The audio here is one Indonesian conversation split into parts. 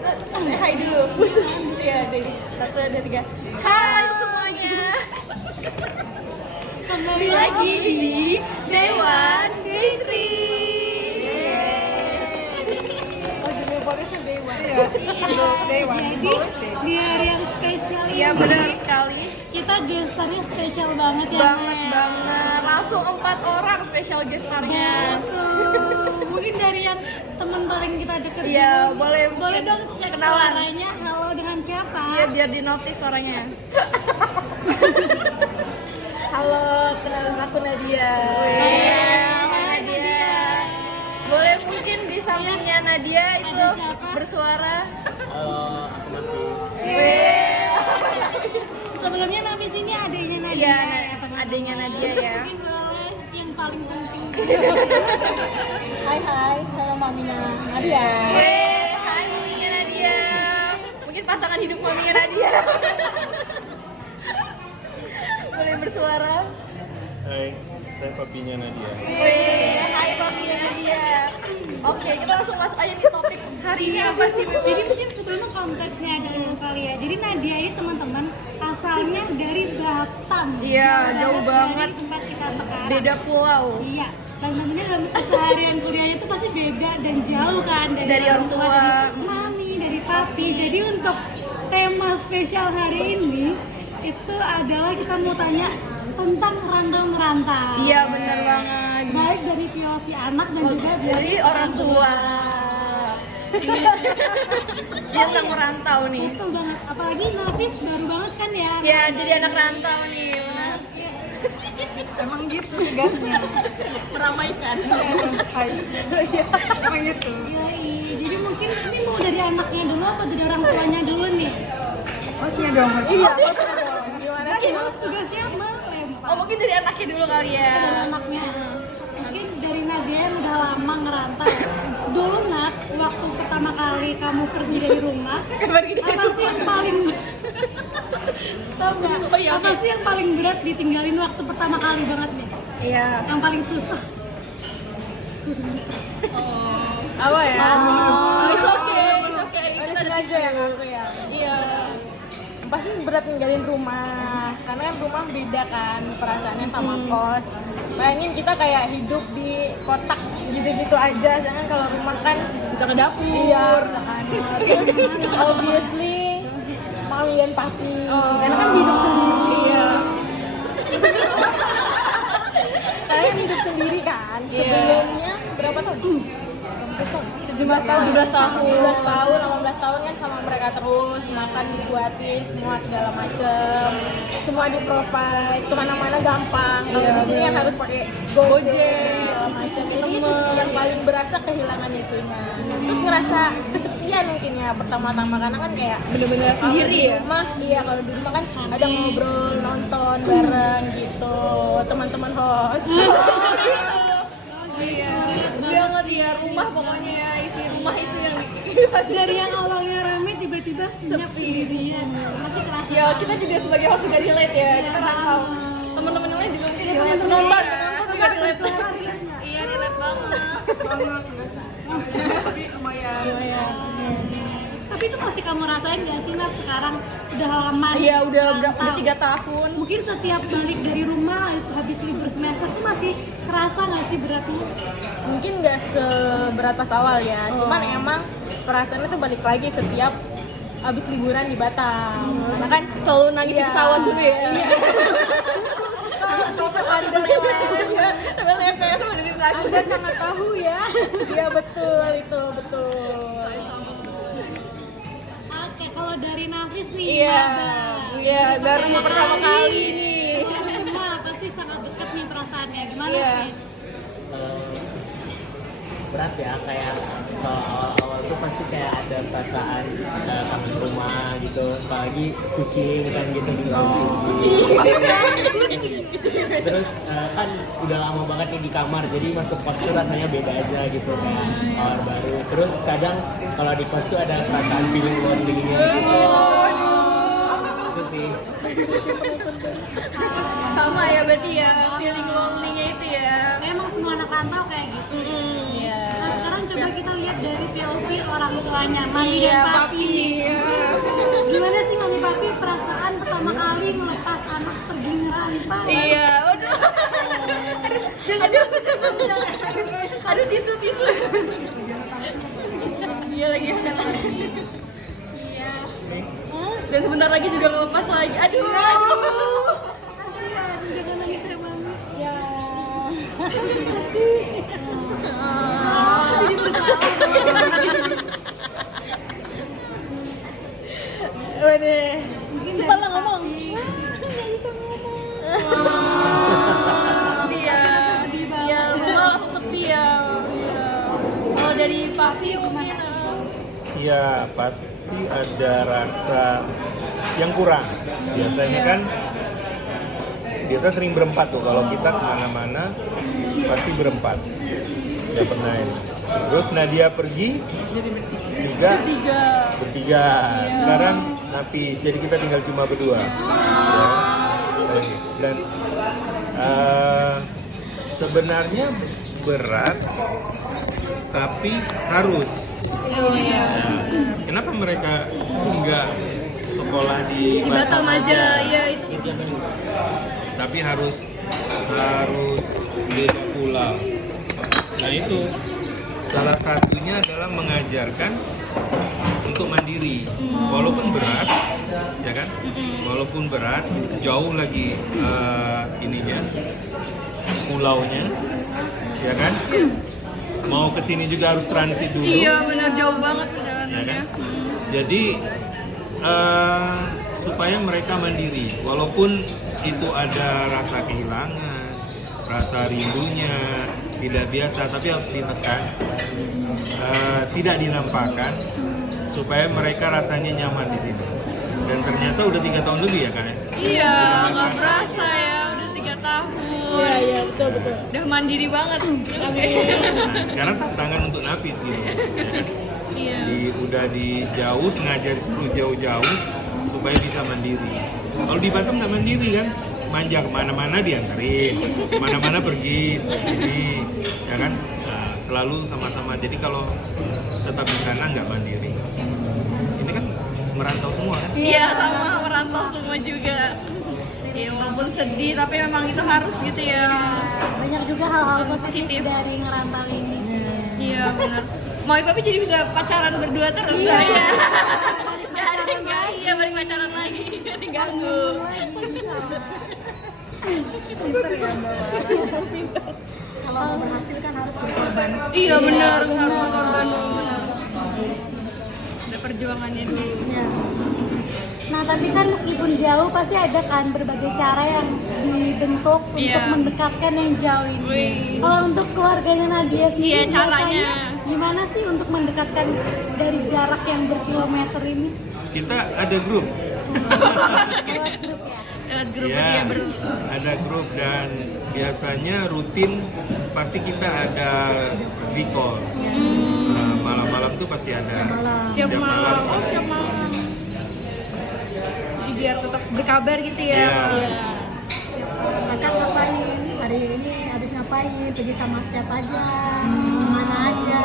Kita hai dulu. Iya, dari 1, 2, 3. Hai semuanya. Kembali lagi di Day One, Day Three. Oh, jadi bolehnya Day One. Iya. Day One. Jadi di hari yang spesial Iya ini benar sekali. kita gestarnya spesial banget ya. Banget. Langsung 4 orang special guest-nya. Betul. Mungkin dari yang teman paling kita deket Iya, dulu. boleh Boleh dong cek kenalan. suaranya. Halo, dengan siapa? Iya, biar di notice suaranya. Halo, kenalin aku Nadia. Halo Nadia. Boleh mungkin di sampingnya Nadia itu Ada siapa? bersuara. Halo, aku Nafis. Sebelumnya Nafis ini adiknya Nadia. Iya, ya, teman-teman. adiknya Nadia ya. Mungkin boleh yang paling penting. Hai, saya maminya Nadia. Hai maminya Nadia. Mungkin pasangan hidup maminya Nadia. Boleh bersuara. Hai, saya papinya Nadia. Hai papinya Nadia. Oke, kita langsung masuk aja nih topik hari ini apa sih? Jadi mungkin sebelumnya konteksnya dulu kali ya. Jadi Nadia ini teman-teman asalnya dari Batam. Iya, jauh banget. Dari tempat kita sekarang. Beda pulau. Iya. Dan tentunya dalam keseharian kuliahnya itu pasti beda dan jauh kan Dari orang tua. dari mami, dari papi. Jadi untuk tema spesial hari ini itu adalah kita mau tanya tentang rantau merantau. Iya, bener banget. Baik dari POV anak dan juga Dari orang tua. Dia tentang merantau nih. Betul banget. Apalagi Nafis baru banget kan ya. Ya, jadi anak rantau nih. Benar. Emang gitu tugasnya. Meramaikan. Hai. Emang gitu. Yoi. Jadi mungkin ini mau dari anaknya dulu apa dari orang tuanya dulu nih? Hostnya dong. Iya, hostnya dong. Gimana sih? Terus tugasnya melempar. Oh, mungkin dari anaknya dulu kali ya. Dari anaknya. Mungkin dari Nadia yang udah lama ngerantau ya. Dulu Nat, waktu pertama kali kamu pergi dari rumah, apa sih yang paling tau nggak? Oh, iya, Apa sih yang paling berat ditinggalin waktu pertama kali banget nih? Iya. Yang paling susah? Apa ya? It's okay. Kita ada aja ya aku ya. Iya. Pasti berat ninggalin rumah, karena kan rumah beda kan perasaannya sama kos. Bayangin kita kayak hidup di kotak gitu-gitu aja, jangan kalau rumah kan Bisa ke dapur. iya, bisa kan. Terus obviously mami dan papi, karena kan hidup sendiri ya. Karena kan hidup sendiri kan. Sebelumnya berapa tahun? 17 tahun. 17 tahun. 17 tahun, 18 tahun kan sama mereka terus, makan dibuatin semua segala macem, semua di provide, kemana-mana gampang. Kalau di sini kan harus pakai Gojek segala macam. Itu sih yang paling berasa kehilangan itunya. Terus ngerasa kesepian mungkin ya pertama-tama, karena kan kayak Bener-bener kalau sendiri di ya. rumah, iya kalau di rumah kan ada ngobrol, nonton bareng gitu, teman-teman host. Banget ya, rumah pokoknya ya, isi rumah itu yang Dari yang awalnya rame tiba-tiba senyap sendirian. Masih kerasa. ya kita juga sebagai host juga relate ya, kita rantau. Teman-teman yang lain juga mungkin relate. Penonton juga relate. Iya, relate banget. Tapi lumayan. Tapi itu masih kamu rasain gak sih Nat sekarang udah lama? Iya, udah merantau. 3 tahun. Mungkin setiap balik dari rumah habis libur semester tuh masih kerasa nggak sih beratnya? Mungkin nggak seberat pas awal ya, cuman emang perasaannya tuh balik lagi setiap abis liburan di Batam. Karena kan Selalu nagih di Iya. pesawat dulu ya. Anda sangat tahu ya. Iya betul, itu betul. Oke, kalau dari Nafis nih, Iya. maba. Iya, baru pertama kali nih. Rumah pasti sangat dekat nih perasaannya. Gimana Iya. Fis? Berat ya, kayak kalau awal-awal tuh pasti kayak ada perasaan kangen rumah gitu, apalagi kucing kan gitu di kucing. Terus kan udah lama banget nih di kamar, jadi masuk kos tuh rasanya beda aja gitu kayak kamar baru. Terus kadang kalau di kos tuh ada perasaan feeling lonely-nya gitu. Itu sih. Sama ya berarti ya, feeling lonely-nya itu ya. Memang semua anak rantau kayak gitu. Nah sekarang coba kita lihat dari POV orang tuanya, Mami Iya, dan Papi. Papi. Gimana sih Mami Papi perasaan pertama kali melepas anak pergi ngerantau? Iya, waduh. Aduh, tisu. Iya lagi ada. Iya. Dan sebentar lagi juga ngelepas lagi. Aduh. Kasihan, jangan nangis ya Mami. Ya. Ah. Jadi bersalah. Waduh. Mungkin Cepat dari lah ngomong. Papi. Nggak bisa ngomong. Iya. Sedih banget. Iya, Bunga langsung sepi ya. Iya. Kalau dari Papi mungkin Iya, pasti ada rasa yang kurang. Biasanya kan biasa sering berempat tuh kalau kita kemana-mana pasti berempat. Udah pernah ini. Terus Nadia pergi juga bertiga. Sekarang Napis, jadi kita tinggal cuma berdua. Ya. Dan sebenarnya berat, tapi harus. Nah, kenapa mereka nggak sekolah di Batam aja. Iya itu. tapi harus beda pulau. Nah itu salah satunya adalah mengajarkan untuk mandiri, walaupun berat, ya kan? Walaupun berat, jauh lagi ininya, pulaunya, ya kan? Mau kesini juga harus transit dulu. Iya benar jauh banget Ya perjalanannya. kan? Jadi supaya mereka mandiri, walaupun itu ada rasa kehilangan, rasa rindunya, tidak biasa, tapi harus ditekan, tidak dinampakkan, supaya mereka rasanya nyaman di sini. Dan ternyata udah 3 tahun lebih ya kan? Iya, nggak berasa ya, udah 3 tahun. Iya, betul. Udah mandiri banget. Nah, sekarang tantangan untuk Napis gitu. Ya kan? Iya. Udah di jauh, sengaja disuruh jauh-jauh supaya bisa mandiri. Kalau di Batam nggak mandiri kan, manja kemana-mana diantarin, kemana-mana pergi sendiri, ya kan? Nah, selalu sama-sama. Jadi kalau tetap di sana nggak mandiri, ini kan merantau semua kan? Iya, sama merantau semua juga. Iya, walaupun sedih, tapi memang itu harus gitu ya. Banyak juga hal-hal positif Positif. dari ngerantau ini. Iya, benar. Mami Papi jadi bisa pacaran berdua terus. Iya. Ya. Iya, balik pacaran lagi. Gak diganggu. Pinter ya Mbak. Kalau mau berhasil kan harus berkorban. Iya, benar. Harus berkorban. Benar. Ada perjuangannya dulu. Ya. Nah tapi kan meskipun jauh pasti ada kan berbagai cara yang dibentuk untuk Iya. mendekatkan yang jauh ini. Wih. Kalau untuk keluarganya Nadia sendiri Iya, caranya. biasanya gimana sih untuk mendekatkan dari jarak yang berkilometer ini? Kita ada grup. Lewat grup ya? Lewat grup Ya, itu ya ada grup dan biasanya rutin pasti kita ada V-call. Malam-malam tuh pasti ada. Tiap Setiap malam. Oh, tiap malam. Jadi biar tetap berkabar gitu ya. Iya. Kakak ngapain? Hari ini habis ngapain? Pergi sama siapa aja? Kemana aja?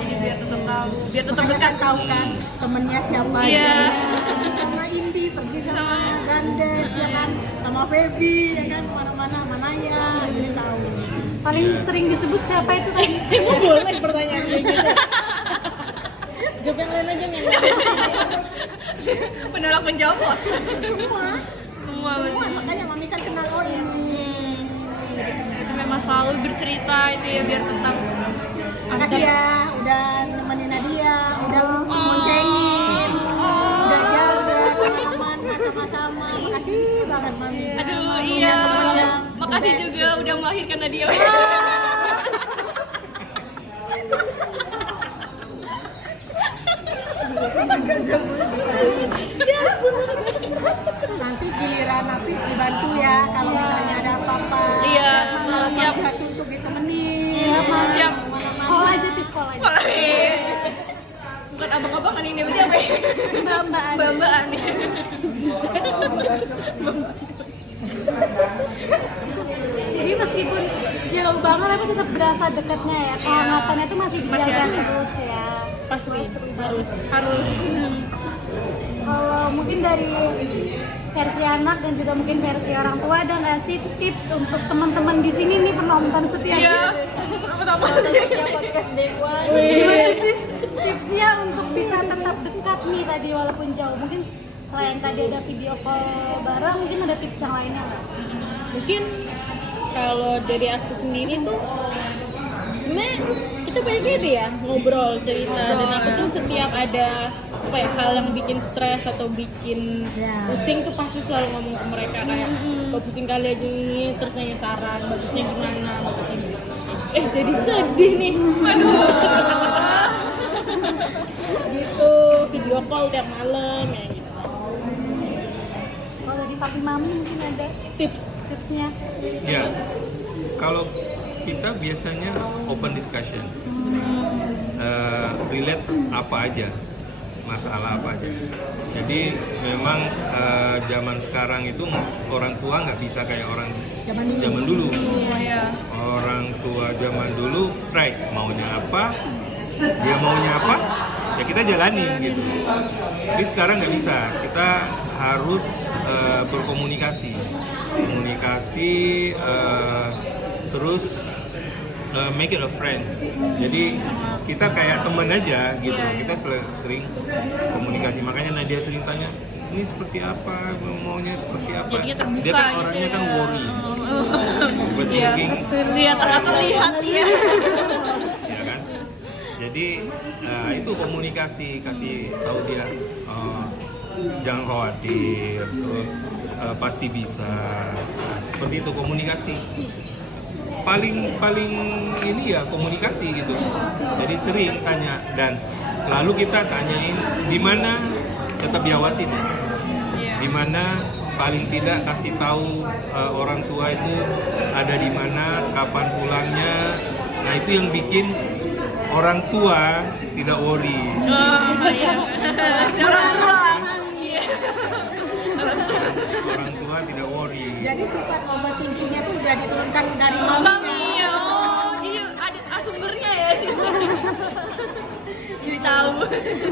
Jadi biar tetap tahu, biar tetap Makanya dekat kan tahu kan temennya siapa Iya. aja. Pergi sama Indi, pergi sama Gandes, ya kan? Sama Feby, ya kan? Kemana-mana, Manaya, jadi tahu. Paling sering disebut siapa itu tadi? Emang boleh pertanyaan kayak gitu? Jawab yang lain aja nih. menolak menjawab. Semua. Semua Semua, makanya Mami kan kenal orang. Itu memang selalu bercerita itu ya biar tetap Makasih ya, udah nemenin Nadia, udah ngoncengin, udah jaga pengalaman sama-sama. Makasih banget Mami. Aduh iya. Makasih juga udah melahirkan Nadia. Nanti giliran Napis dibantu ya kalau misalnya ada apa-apa. Iya, siap. Gas untuk ditemenin. Iya, siap. Call aja, Pis, call aja. Bukan abang-abangan ini berarti apa ya? Mbak-mbak. Mbak-mbakan. Jadi meskipun jauh banget tapi tetap berasa dekatnya ya. Kehangatannya tuh masih dijaga ada. terus ya. Pasti harus. Kalau mungkin dari versi anak dan juga mungkin versi orang tua, ada nggak sih tips untuk teman-teman di sini nih penonton setia? Iya. Pertama Podcast Day One. Gimana sih tipsnya untuk bisa tetap dekat nih tadi walaupun jauh? Mungkin selain tadi ada video call bareng, mungkin ada tips yang lainnya nggak? Mungkin kalau dari aku sendiri tuh sebenarnya kita beda-beda ya ngobrol cerita, dan aku tuh setiap ada apa ya hal yang bikin stres atau bikin pusing tuh pasti selalu ngomong ke mereka kayak kok pusing kali aja ini, terus nanya saran bagusnya gimana, jadi sedih nih, gitu, video call tiap malam ya gitu. Kalau dari papi mami mungkin ada tipsnya. Ya, kalau kita biasanya open discussion, relate apa aja, masalah apa aja. Jadi memang zaman sekarang itu orang tua nggak bisa kayak orang zaman dulu. Orang tua zaman dulu strike, maunya apa, dia maunya apa, ya kita jalanin gitu. Tapi sekarang nggak bisa, kita harus berkomunikasi, terus make it a friend. Jadi kita kayak teman aja gitu. Kita sering komunikasi. Makanya Nadia sering tanya, ini seperti apa, maunya seperti apa. Jadinya terbuka Dia kan gitu orangnya ya. kan worry, overthinking, Dia terlihat ya. ya kan. Jadi itu komunikasi, kasih tahu dia jangan khawatir, terus pasti bisa. Seperti itu komunikasi. Paling ini ya komunikasi gitu. Jadi sering tanya, dan selalu kita tanyain di mana, tetap diawasin ya. Di mana paling tidak kasih tahu orang tua itu ada di mana, kapan pulangnya. Nah itu yang bikin orang tua tidak worry. Orang tua tidak worry. Jadi sifat overthinkingnya tuh udah diturunkan dari Mami, jadi ada sumbernya ya. Jadi tahu.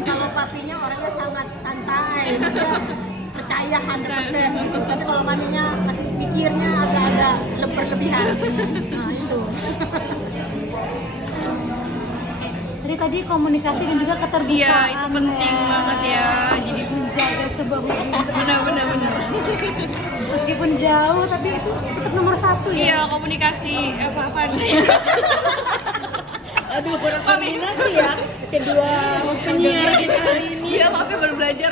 Kalau papinya orangnya sangat santai, dia percaya 100%. Tapi kalau maminya masih pikirnya agak ada berlebihan. Nah itu. Jadi tadi komunikasi dan juga keterbukaan. Iya, itu penting ya. banget ya. Jadi Menjaga sebuah hubungan. benar. Meskipun jauh tapi itu tetap nomor satu ya. Iya, komunikasi apa-apaan. Aduh, kurang kombinasi ya kedua penyiar kita hari ini. Iya, maaf ya baru belajar.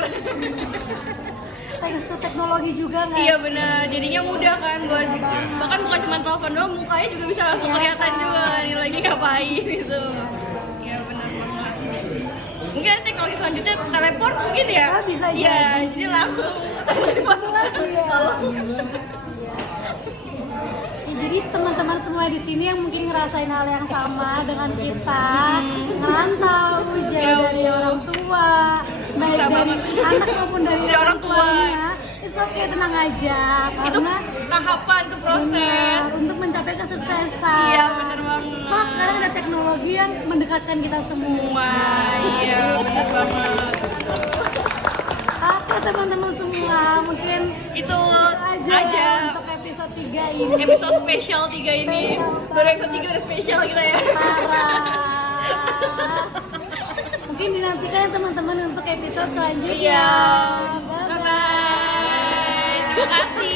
Thanks to teknologi juga nggak? Iya benar, jadinya mudah kan buat bahkan bukan cuma telepon doang, mukanya juga bisa langsung kelihatan juga nih lagi ngapain gitu. Iya benar banget. Mungkin ada teknologi selanjutnya teleport mungkin ya? Bisa Iya, jadi langsung. Ya, jadi teman-teman semua di sini yang mungkin ngerasain hal yang sama dengan kita, ngerantau jauh dari orang tua, baik Bisa dari banget. anak maupun dari Dari orang tua. tuanya. Itu oke, tenang aja Itu karena tahapan, itu proses. benar, untuk mencapai kesuksesan. Iya benar banget. Toh sekarang ada teknologi yang mendekatkan kita semua. Iya benar banget. Oke teman-teman semua, mungkin Itu aja, aja untuk episode 3 ini. episode spesial 3 ini. Baru episode 3 udah spesial kita ya. Parah. Mungkin dinantikan ya teman-teman untuk episode selanjutnya. Iya. Bye-bye. Bye bye. Terima kasih.